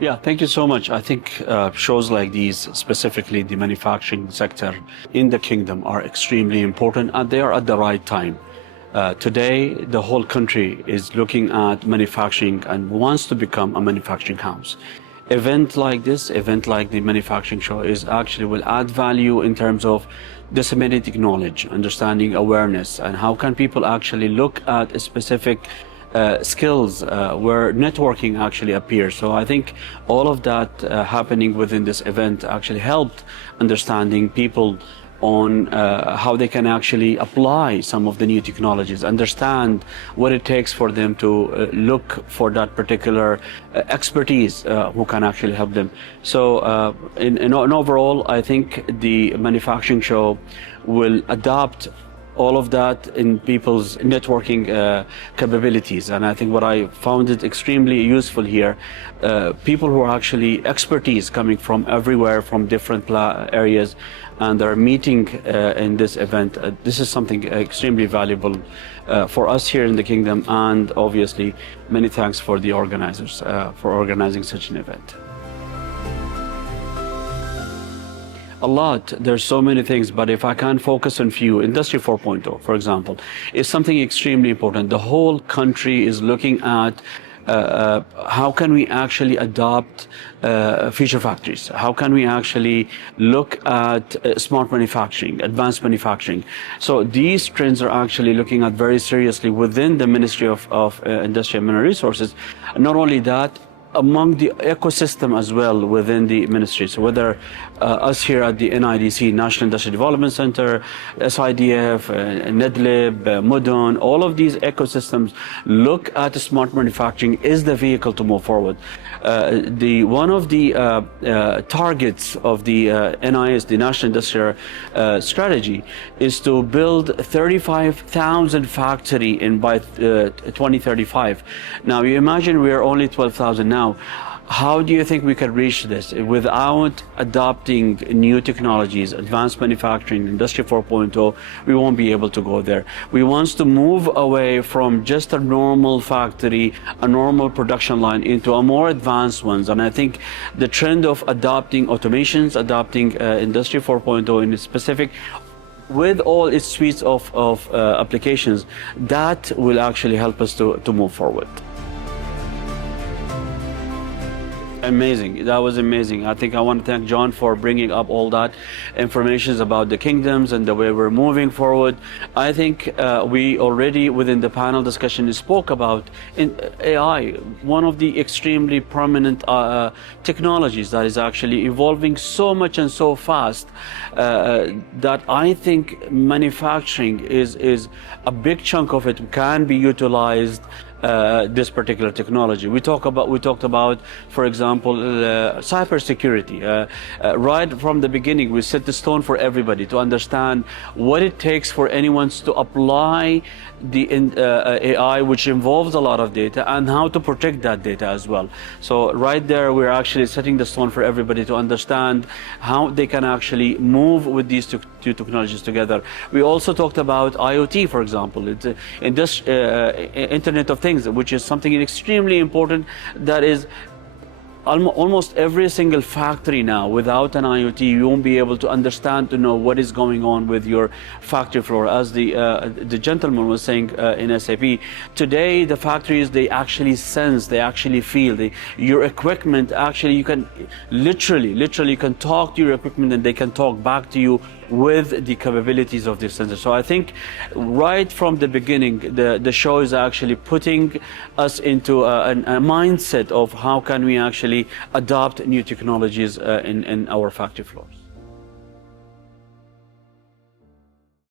Yeah, thank you so much. I think shows like these, specifically the manufacturing sector in the kingdom, are extremely important, and they are at the right time. Today, the whole country is looking at manufacturing and wants to become a manufacturing house. Event like this, event like the manufacturing show, is actually will add value in terms of disseminating knowledge, understanding awareness, and how can people actually look at a specific skills where networking actually appears. So I think all of that happening within this event actually helped understanding people on how they can actually apply some of the new technologies, understand what it takes for them to look for that particular expertise who can actually help them. So in overall, I think the manufacturing show will adopt all of that in people's networking capabilities. And I think what I found it extremely useful here, people who are actually expertise coming from everywhere, from different areas, and they're meeting in this event. This is something extremely valuable for us here in the kingdom, and obviously many thanks for the organizers for organizing such an event. A lot. There's so many things, but if I can focus on few, Industry 4.0, for example, is something extremely important. The whole country is looking at how can we actually adopt future factories? How can we actually look at smart manufacturing, advanced manufacturing? So these trends are actually looking at very seriously within the Ministry of Industry and Mineral Resources. Not only that, among the ecosystem as well within the ministry. So whether us here at the NIDC, National Industrial Development Center, SIDF, NEDLib, Mudun, all of these ecosystems look at smart manufacturing is the vehicle to move forward. One of the targets of the NIS, the National Industrial Strategy, is to build 35,000 factory by 2035. Now you imagine we are only 12,000 now. How do you think we can reach this without adopting new technologies, advanced manufacturing, Industry 4.0? We won't be able to go there. We want to move away from just a normal factory, a normal production line, into a more advanced ones. And I think the trend of adopting automations, adopting Industry 4.0 in specific, with all its suites of applications, that will actually help us to move forward. Amazing. That was amazing. I think I want to thank John for bringing up all that information about the kingdoms and the way we're moving forward. I think we already within the panel discussion spoke about AI, one of the extremely prominent technologies that is actually evolving so much and so fast that I think manufacturing is a big chunk of it can be utilized. This particular technology. We talked about, for example, cybersecurity. Right from the beginning, we set the stone for everybody to understand what it takes for anyone to apply the AI, which involves a lot of data, and how to protect that data as well. So right there, we're actually setting the stone for everybody to understand how they can actually move with these two technologies together. We also talked about IoT, for example. It's in this Internet of Things, which is something extremely important that is almost every single factory now. Without an IoT, you won't be able to understand, to know what is going on with your factory floor. As the gentleman was saying in SAP, today the factories, they actually sense, they actually feel. Your equipment, actually, you can literally can talk to your equipment and they can talk back to you with the capabilities of this sensor. So I think right from the beginning, the show is actually putting us into a mindset of how can we actually adopt new technologies in our factory floors.